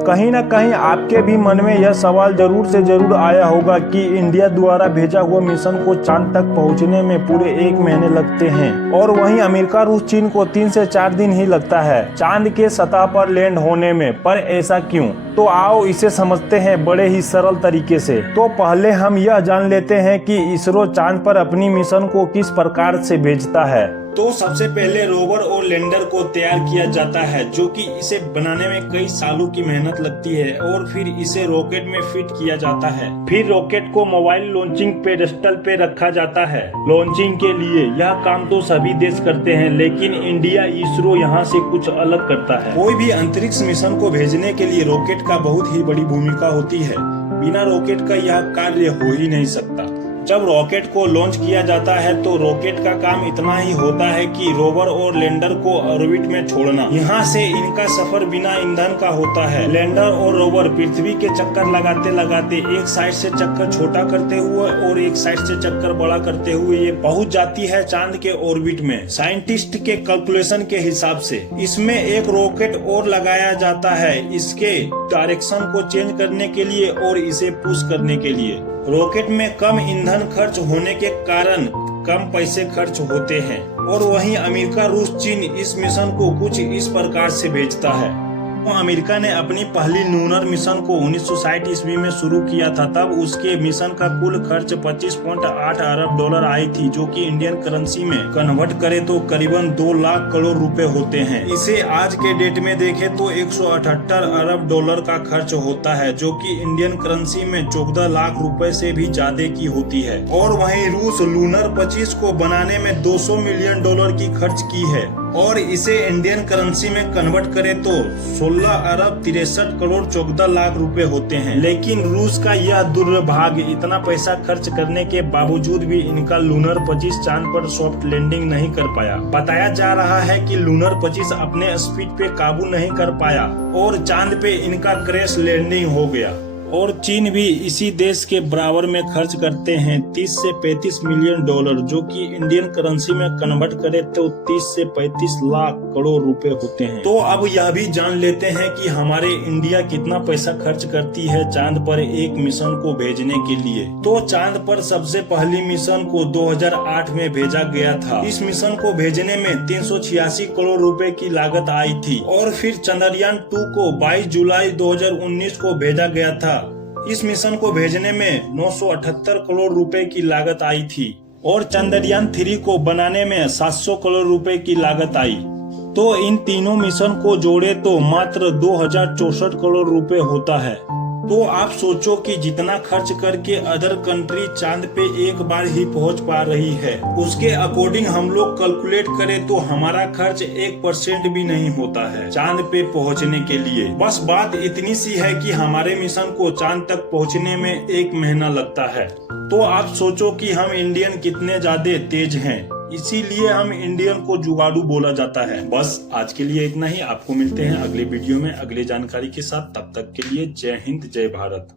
कहीं ना कहीं आपके भी मन में यह सवाल जरूर से जरूर आया होगा कि इंडिया द्वारा भेजा हुआ मिशन को चांद तक पहुंचने में पूरे 1 महीने लगते हैं और वहीं अमेरिका रूस चीन को 3 से 4 दिन ही लगता है चांद के सतह पर लैंड होने में। पर ऐसा क्यों? तो आओ इसे समझते हैं बड़े ही सरल तरीके से। तो पहले हम यह जान लेते हैं कि इसरो चांद पर अपनी मिशन को किस प्रकार से भेजता है। तो सबसे पहले रोवर और लैंडर को तैयार किया जाता है, जो कि इसे बनाने में कई सालों की मेहनत लगती है और फिर इसे रॉकेट में फिट किया जाता है। फिर रॉकेट को मोबाइल लॉन्चिंग पेडेस्टल पे रखा जाता है। लॉन्चिंग के लिए यह काम तो सभी देश करते हैं, लेकिन इंडिया इसरो यहाँ से कुछ अलग करता है। कोई भी अंतरिक्ष मिशन को भेजने के लिए रॉकेट का बहुत ही बड़ी भूमिका होती है। बिना रॉकेट का यह कार्य हो ही नहीं सकता। जब रॉकेट को लॉन्च किया जाता है तो रॉकेट का काम इतना ही होता है कि रोवर और लैंडर को ऑर्बिट में छोड़ना। यहाँ से इनका सफर बिना ईंधन का होता है। लैंडर और रोवर पृथ्वी के चक्कर लगाते लगाते एक साइड से चक्कर छोटा करते हुए और एक साइड से चक्कर बड़ा करते हुए ये पहुँच जाती है चांद के ऑर्बिट में। साइंटिस्ट के कैलकुलेशन के हिसाब से इसमें एक रॉकेट और लगाया जाता है, इसके डायरेक्शन को चेंज करने के लिए और इसे पुश करने के लिए। रॉकेट में कम ईंधन खर्च होने के कारण कम पैसे खर्च होते हैं। और वहीं अमेरिका रूस चीन इस मिशन को कुछ इस प्रकार से भेजता है। तो अमेरिका ने अपनी पहली लूनर मिशन को 1960 ईस्वी में शुरू किया था। तब उसके मिशन का कुल खर्च 25.8 अरब डॉलर आई थी, जो कि इंडियन करेंसी में कन्वर्ट करे तो करीबन 2 लाख करोड़ रुपए होते हैं। इसे आज के डेट में देखे तो 178 अरब डॉलर का खर्च होता है, जो कि इंडियन करेंसी में 14 लाख रुपए से भी ज्यादा की होती है। और वहीं रूस लूनर 25 को बनाने में 200 मिलियन डॉलर की खर्च की है और इसे इंडियन करेंसी में कन्वर्ट करे तो 16 अरब 63 करोड़ 14 लाख रुपए होते हैं। लेकिन रूस का यह दुर्भाग्य, इतना पैसा खर्च करने के बावजूद भी इनका लूनर 25 चांद पर सॉफ्ट लैंडिंग नहीं कर पाया। बताया जा रहा है कि लूनर 25 अपने स्पीड पे काबू नहीं कर पाया और चांद पे इनका क्रैश लैंडिंग हो गया। और चीन भी इसी देश के बराबर में खर्च करते हैं 30 से 35 मिलियन डॉलर, जो कि इंडियन करेंसी में कन्वर्ट करे तो 30 से 35 लाख करोड़ रुपए होते हैं। तो अब यह भी जान लेते हैं कि हमारे इंडिया कितना पैसा खर्च करती है चांद पर एक मिशन को भेजने के लिए। तो चांद पर सबसे पहली मिशन को 2008 में भेजा गया था। इस मिशन को भेजने में 386 करोड़ रुपए की लागत आई थी। और फिर चंद्रयान 2 को 22 जुलाई 2019 को भेजा गया था। इस मिशन को भेजने में 978 करोड़ रुपए की लागत आई थी और चंद्रयान 3 को बनाने में 700 करोड़ रुपए की लागत आई। तो इन तीनों मिशन को जोड़े तो मात्र 2064 करोड़ रुपए होता है। तो आप सोचो कि जितना खर्च करके अदर कंट्री चांद पे एक बार ही पहुंच पा रही है, उसके अकॉर्डिंग हम लोग कैलकुलेट करें तो हमारा खर्च 1% भी नहीं होता है चांद पे पहुंचने के लिए। बस बात इतनी सी है कि हमारे मिशन को चांद तक पहुंचने में 1 महीना लगता है। तो आप सोचो कि हम इंडियन कितने ज्यादा तेज हैं, इसीलिए हम इंडियन को जुगाड़ू बोला जाता है। बस आज के लिए इतना ही। आपको मिलते हैं अगले वीडियो में अगले जानकारी के साथ। तब तक के लिए जय हिंद जय भारत।